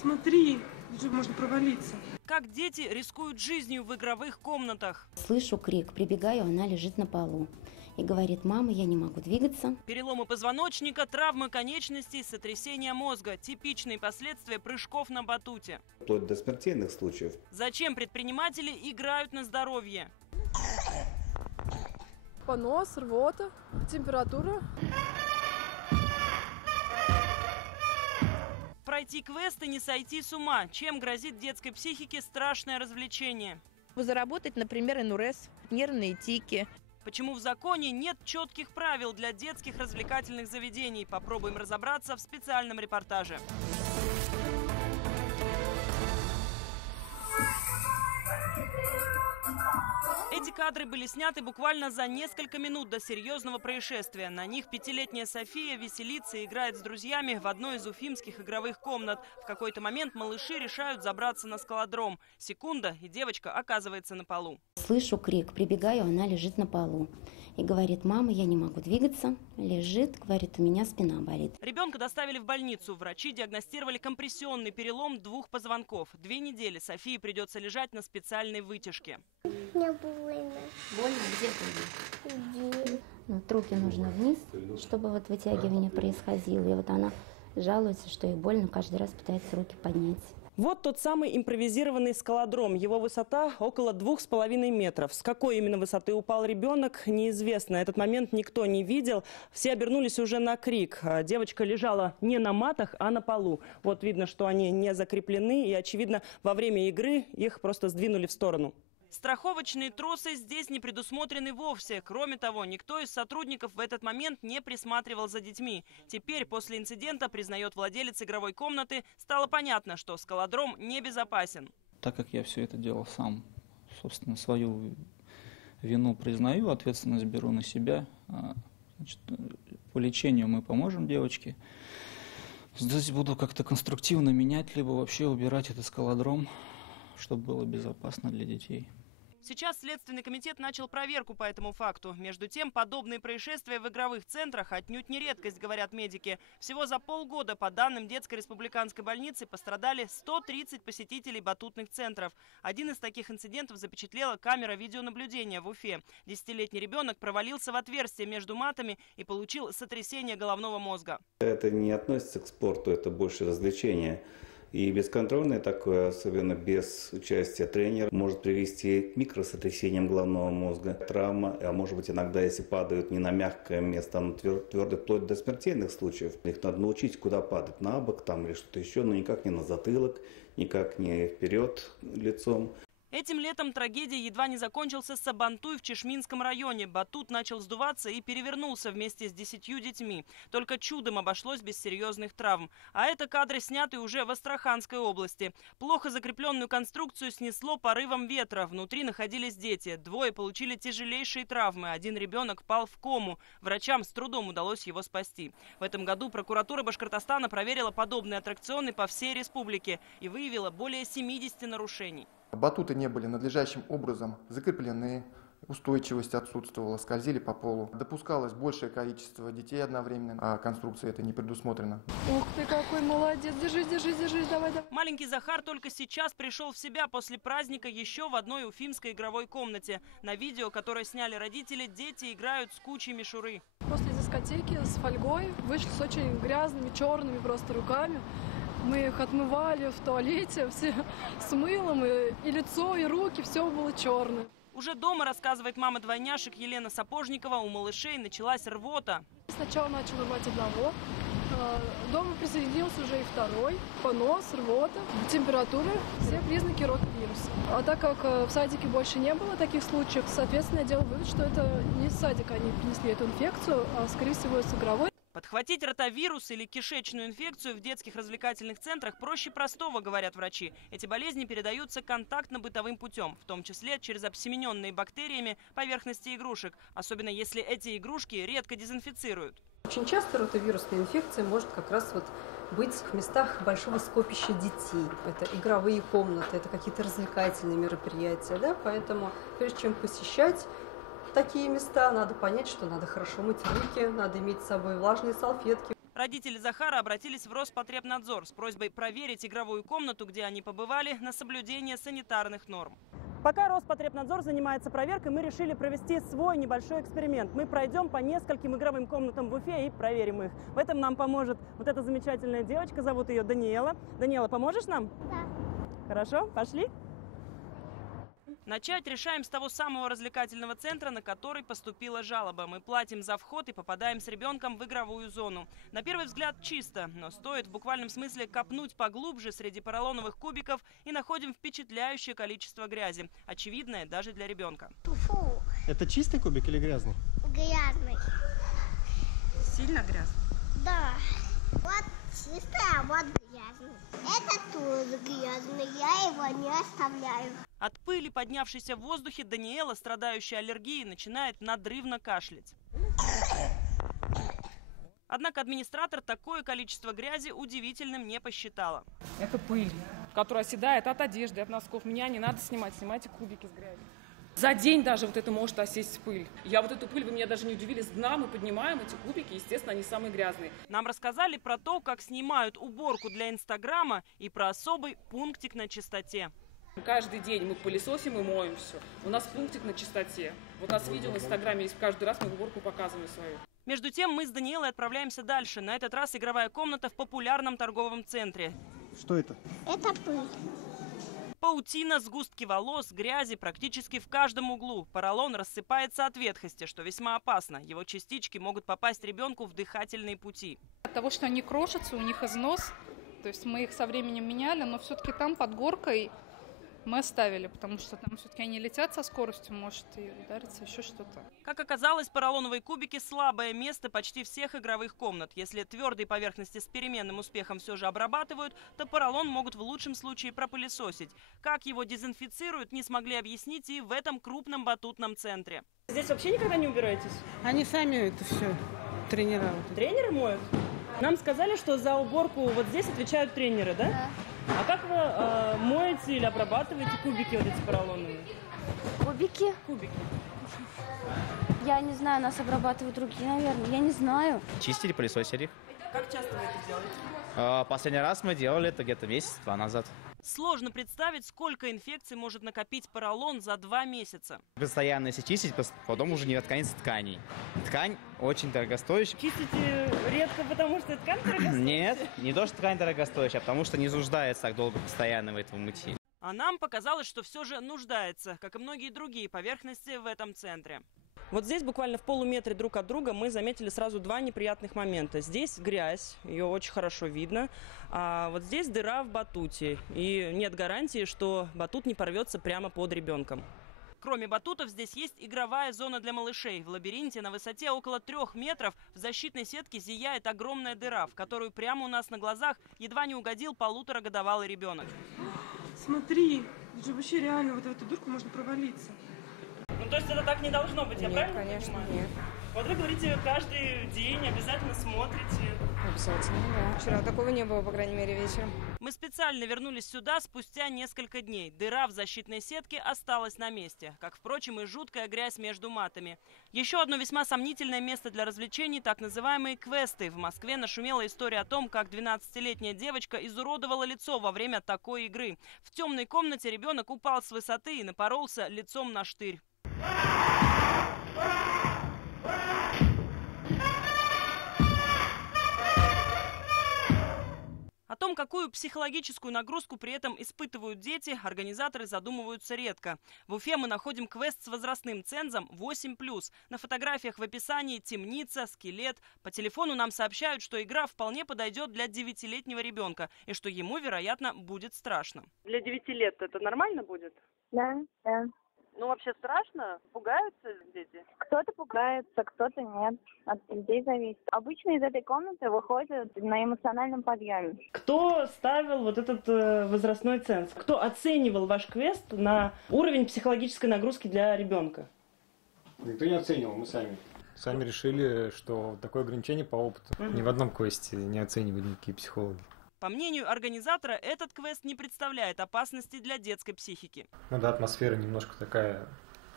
Смотри, уже можно провалиться. Как дети рискуют жизнью в игровых комнатах. Слышу крик, прибегаю, она лежит на полу. И говорит: мама, я не могу двигаться. Переломы позвоночника, травмы конечностей, сотрясение мозга – типичные последствия прыжков на батуте. Вплоть до смертельных случаев. Зачем предприниматели играют на здоровье? Понос, рвота, температура. Пройти квест и не сойти с ума. Чем грозит детской психике страшное развлечение? Заработать, например, НРС, нервные тики. Почему в законе нет четких правил для детских развлекательных заведений? Попробуем разобраться в специальном репортаже. Эти кадры были сняты буквально за несколько минут до серьезного происшествия. На них 5-летняя София веселится и играет с друзьями в одной из уфимских игровых комнат. В какой-то момент малыши решают забраться на скалодром. Секунда, и девочка оказывается на полу. Слышу крик, прибегаю, она лежит на полу. И говорит: мама, я не могу двигаться. Лежит, говорит: у меня спина болит. Ребенка доставили в больницу. Врачи диагностировали компрессионный перелом 2 позвонков. 2 недели Софии придется лежать на специальной вытяжке. Мне больно. Больно? Где больно? Вот руки нужно вниз, чтобы вот вытягивание происходило. И вот она жалуется, что ей больно, каждый раз пытается руки поднять. Вот тот самый импровизированный скалодром. Его высота около 2,5 метров. С какой именно высоты упал ребенок, неизвестно. Этот момент никто не видел. Все обернулись уже на крик. Девочка лежала не на матах, а на полу. Вот видно, что они не закреплены. И, очевидно, во время игры их просто сдвинули в сторону. Страховочные тросы здесь не предусмотрены вовсе. Кроме того, никто из сотрудников в этот момент не присматривал за детьми. Теперь, после инцидента, признает владелец игровой комнаты, стало понятно, что скалодром небезопасен. Так как я все это делал сам, собственно, свою вину признаю, ответственность беру на себя. Значит, по лечению мы поможем девочке. Здесь буду как-то конструктивно менять, либо вообще убирать этот скалодром, чтобы было безопасно для детей. Сейчас Следственный комитет начал проверку по этому факту. Между тем, подобные происшествия в игровых центрах отнюдь не редкость, говорят медики. Всего за полгода, по данным детской республиканской больницы, пострадали 130 посетителей батутных центров. Один из таких инцидентов запечатлела камера видеонаблюдения в Уфе. 10-летний ребенок провалился в отверстие между матами и получил сотрясение головного мозга. Это не относится к спорту, это больше развлечение. И бесконтрольное такое, особенно без участия тренера, может привести к микросотрясениям головного мозга. Травма, а может быть иногда, если падают не на мягкое место, а на твердое, вплоть до смертельных случаев. Их надо научить, куда падать, на бок там или что-то еще, но никак не на затылок, никак не вперед лицом. Этим летом трагедия едва не закончился с Сабантуй в Чешминском районе. Батут начал сдуваться и перевернулся вместе с 10 детьми. Только чудом обошлось без серьезных травм. А это кадры, снятые уже в Астраханской области. Плохо закрепленную конструкцию снесло порывом ветра. Внутри находились дети. 2 получили тяжелейшие травмы. 1 ребенок пал в кому. Врачам с трудом удалось его спасти. В этом году прокуратура Башкортостана проверила подобные аттракционы по всей республике и выявила более 70 нарушений. Батуты не были надлежащим образом закреплены, устойчивость отсутствовала, скользили по полу. Допускалось большее количество детей одновременно, а конструкция это не предусмотрена. Ух ты, какой молодец! Держись, держись, держись, давай, давай. Маленький Захар только сейчас пришел в себя после праздника еще в одной уфимской игровой комнате. На видео, которое сняли родители, дети играют с кучей мишуры. После дискотеки с фольгой вышли с очень грязными, черными просто руками. Мы их отмывали в туалете, все с мылом, и лицо, и руки, все было черное. Уже дома, рассказывает мама двойняшек Елена Сапожникова, у малышей началась рвота. Сначала начала рвать одного, дома присоединился уже и второй, понос, рвота, температура, все признаки ротавируса. А так как в садике больше не было таких случаев, соответственно, я делаю вывод, что это не из садика они принесли эту инфекцию, а, скорее всего, с игровой. Подхватить ротавирус или кишечную инфекцию в детских развлекательных центрах проще простого, говорят врачи. Эти болезни передаются контактно-бытовым путем, в том числе через обсемененные бактериями поверхности игрушек, особенно если эти игрушки редко дезинфицируют. Очень часто ротавирусная инфекция может как раз быть в местах большого скопища детей. Это игровые комнаты, это какие-то развлекательные мероприятия, да? Поэтому прежде чем посещать такие места, надо понять, что надо хорошо мыть руки, надо иметь с собой влажные салфетки. Родители Захара обратились в Роспотребнадзор с просьбой проверить игровую комнату, где они побывали, на соблюдение санитарных норм. Пока Роспотребнадзор занимается проверкой, мы решили провести свой небольшой эксперимент. Мы пройдем по нескольким игровым комнатам в Уфе и проверим их. В этом нам поможет вот эта замечательная девочка, зовут ее Даниэла. Даниэла, поможешь нам? Да. Хорошо, пошли. Начать решаем с того самого развлекательного центра, на который поступила жалоба. Мы платим за вход и попадаем с ребенком в игровую зону. На первый взгляд чисто, но стоит в буквальном смысле копнуть поглубже среди поролоновых кубиков и находим впечатляющее количество грязи. Очевидное даже для ребенка. Фу. Это чистый кубик или грязный? Грязный. Сильно грязно? Да. Вот чистый, а вот грязный. Это тоже грязный, я его не оставляю. От пыли, поднявшейся в воздухе, Даниэла, страдающая аллергией, начинает надрывно кашлять. Однако администратор такое количество грязи удивительным не посчитала. Это пыль, которая оседает от одежды, от носков. Меня не надо снимать, снимайте кубики с грязью. За день даже вот это может осесть пыль. Я вот эту пыль, вы меня даже не удивили, с дна мы поднимаем эти кубики, естественно, они самые грязные. Нам рассказали про то, как снимают уборку для Инстаграма и про особый пунктик на чистоте. Каждый день мы пылесосим и моем все. У нас пунктик на чистоте. Вот у нас видео в Инстаграме есть, каждый раз мы уборку показываем свою. Между тем мы с Даниэлой отправляемся дальше. На этот раз игровая комната в популярном торговом центре. Что это? Это пыль. Паутина, сгустки волос, грязи практически в каждом углу. Поролон рассыпается от ветхости, что весьма опасно. Его частички могут попасть ребенку в дыхательные пути. От того, что они крошатся, у них износ. То есть мы их со временем меняли, но все-таки там под горкой мы оставили, потому что там все-таки они летят со скоростью, может и удариться, еще что-то. Как оказалось, поролоновые кубики – слабое место почти всех игровых комнат. Если твердые поверхности с переменным успехом все же обрабатывают, то поролон могут в лучшем случае пропылесосить. Как его дезинфицируют, не смогли объяснить и в этом крупном батутном центре. Здесь вообще никогда не убираетесь? Они сами это все тренируют. Тренеры моют? Нам сказали, что за уборку вот здесь отвечают тренеры, да? Да. А как вы моете или обрабатываете кубики вот эти поролоновые? Кубики? Кубики. Я не знаю, нас обрабатывают руки, наверное. Я не знаю. Чистили, пылесосили их. Как часто вы это делаете? Последний раз мы делали это где-то месяц-два назад. Сложно представить, сколько инфекций может накопить поролон за 2 месяца. Постоянно, если чистить, потом уже не оттканится тканей. Ткань очень дорогостоящая. Чистите редко, потому что ткань дорогостоящая? Нет, не то, что ткань дорогостоящая, а потому что не нуждается так долго постоянно в этом мытье. А нам показалось, что все же нуждается, как и многие другие поверхности в этом центре. Вот здесь буквально в полуметре друг от друга мы заметили сразу 2 неприятных момента. Здесь грязь, ее очень хорошо видно, а вот здесь дыра в батуте. И нет гарантии, что батут не порвется прямо под ребенком. Кроме батутов, здесь есть игровая зона для малышей. В лабиринте на высоте около 3 метров в защитной сетке зияет огромная дыра, в которую прямо у нас на глазах едва не угодил 1,5-годовалый ребенок. Смотри, это же вообще реально, вот в эту дырку можно провалиться. Ну, то есть это так не должно быть, я правильно понимаю? Конечно, нет. Вот вы говорите, каждый день обязательно смотрите. Обязательно, да. Вчера такого не было, по крайней мере, вечером. Мы специально вернулись сюда спустя несколько дней. Дыра в защитной сетке осталась на месте, как, впрочем, и жуткая грязь между матами. Еще одно весьма сомнительное место для развлечений – так называемые квесты. В Москве нашумела история о том, как 12-летняя девочка изуродовала лицо во время такой игры. В темной комнате ребенок упал с высоты и напоролся лицом на штырь. О том, какую психологическую нагрузку при этом испытывают дети, организаторы задумываются редко. В Уфе мы находим квест с возрастным цензом 8+. На фотографиях в описании темница, скелет. По телефону нам сообщают, что игра вполне подойдет для 9-летнего ребенка и что ему, вероятно, будет страшно. Для 9 лет это нормально будет? Да, да. Ну, вообще страшно? Пугаются дети? Кто-то пугается, кто-то нет. От людей зависит. Обычно из этой комнаты выходят на эмоциональном подъеме. Кто ставил вот этот возрастной ценз? Кто оценивал ваш квест на уровень психологической нагрузки для ребенка? Никто не оценивал, мы сами. Сами решили, что такое ограничение по опыту. Ни в одном квесте не оценивают никакие психологи. По мнению организатора, этот квест не представляет опасности для детской психики. Ну да, атмосфера немножко такая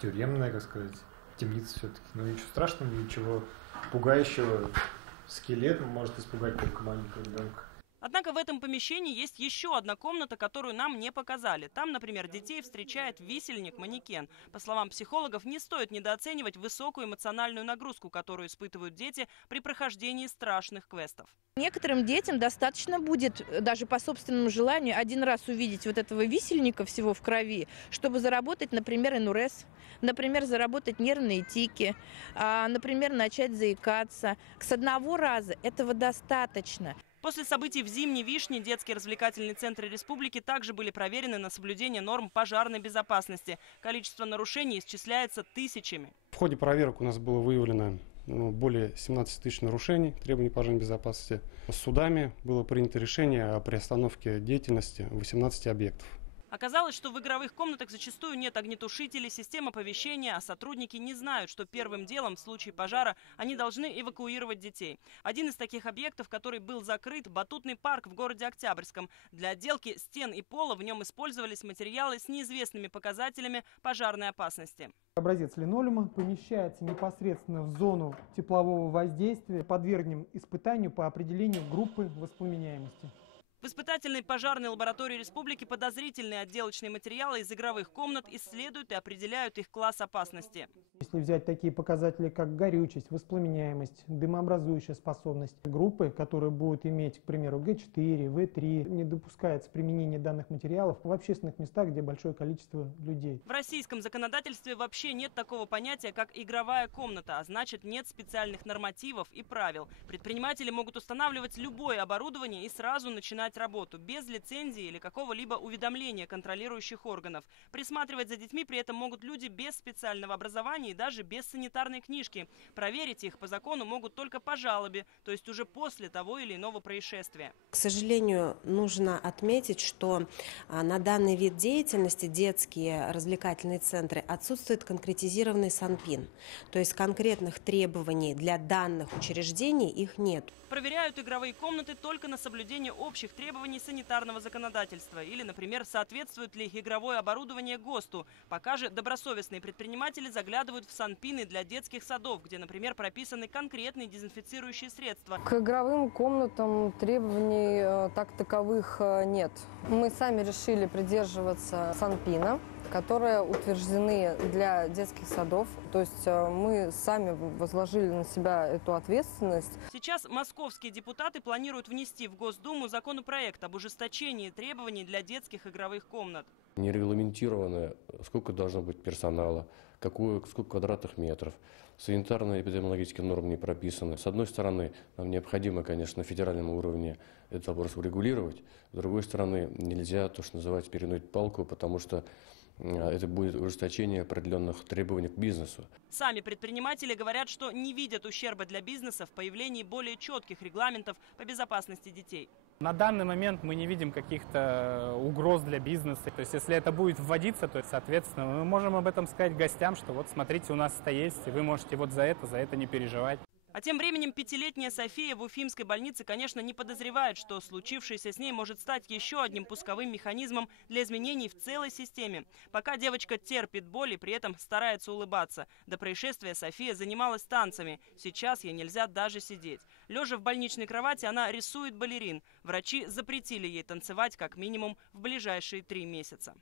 тюремная, как сказать, темница все-таки. Но ничего страшного, ничего пугающего Скелет может испугать только маленького ребенка. Однако в этом помещении есть еще одна комната, которую нам не показали. Там, например, детей встречает висельник-манекен. По словам психологов, не стоит недооценивать высокую эмоциональную нагрузку, которую испытывают дети при прохождении страшных квестов. Некоторым детям достаточно будет, даже по собственному желанию, один раз увидеть вот этого висельника всего в крови, чтобы заработать, например, энурез, например, заработать нервные тики, например, начать заикаться. С одного раза этого достаточно. После событий в Зимней Вишне детские развлекательные центры республики также были проверены на соблюдение норм пожарной безопасности. Количество нарушений исчисляется тысячами. В ходе проверок у нас было выявлено более 17 тысяч нарушений требований пожарной безопасности. С судами было принято решение о приостановке деятельности 18 объектов. Оказалось, что в игровых комнатах зачастую нет огнетушителей, систем оповещения, а сотрудники не знают, что первым делом в случае пожара они должны эвакуировать детей. Один из таких объектов, который был закрыт, батутный парк в городе Октябрьском. Для отделки стен и пола в нем использовались материалы с неизвестными показателями пожарной опасности. Образец линолеума помещается непосредственно в зону теплового воздействия. Подвергнем испытанию по определению группы воспламеняемости. В испытательной пожарной лаборатории республики подозрительные отделочные материалы из игровых комнат исследуют и определяют их класс опасности. Если взять такие показатели, как горючесть, воспламеняемость, дымообразующая способность, группы, которые будут иметь, к примеру, Г4, В3, не допускается применение данных материалов в общественных местах, где большое количество людей. В российском законодательстве вообще нет такого понятия, как игровая комната, а значит нет специальных нормативов и правил. Предприниматели могут устанавливать любое оборудование и сразу начинать работу, без лицензии или какого-либо уведомления контролирующих органов. Присматривать за детьми при этом могут люди без специального образования и даже без санитарной книжки. Проверить их по закону могут только по жалобе, то есть уже после того или иного происшествия. К сожалению, нужно отметить, что на данный вид деятельности детские развлекательные центры отсутствует конкретизированный санпин. То есть конкретных требований для данных учреждений их нет. Проверяют игровые комнаты только на соблюдение общих требований санитарного законодательства или, например, соответствует ли игровое оборудование ГОСТу. Пока же добросовестные предприниматели заглядывают в санпины для детских садов, где, например, прописаны конкретные дезинфицирующие средства. К игровым комнатам требований так таковых нет. Мы сами решили придерживаться санпина, которые утверждены для детских садов. То есть мы сами возложили на себя эту ответственность. Сейчас московские депутаты планируют внести в Госдуму законопроект об ужесточении требований для детских игровых комнат. Не регламентировано, сколько должно быть персонала, сколько квадратных метров. Санитарно-эпидемиологические нормы не прописаны. С одной стороны, нам необходимо, конечно, на федеральном уровне этот вопрос урегулировать. С другой стороны, нельзя то, что называется, перегнуть палку, потому что это будет ужесточение определенных требований к бизнесу. Сами предприниматели говорят, что не видят ущерба для бизнеса в появлении более четких регламентов по безопасности детей. На данный момент мы не видим каких-то угроз для бизнеса. То есть если это будет вводиться, то, соответственно, мы можем об этом сказать гостям, что вот смотрите, у нас это есть, и вы можете вот за это не переживать. А тем временем пятилетняя София в Уфимской больнице, конечно, не подозревает, что случившееся с ней может стать еще одним пусковым механизмом для изменений в целой системе. Пока девочка терпит боль и при этом старается улыбаться. До происшествия София занималась танцами. Сейчас ей нельзя даже сидеть. Лежа в больничной кровати, она рисует балерин. Врачи запретили ей танцевать как минимум в ближайшие 3 месяца.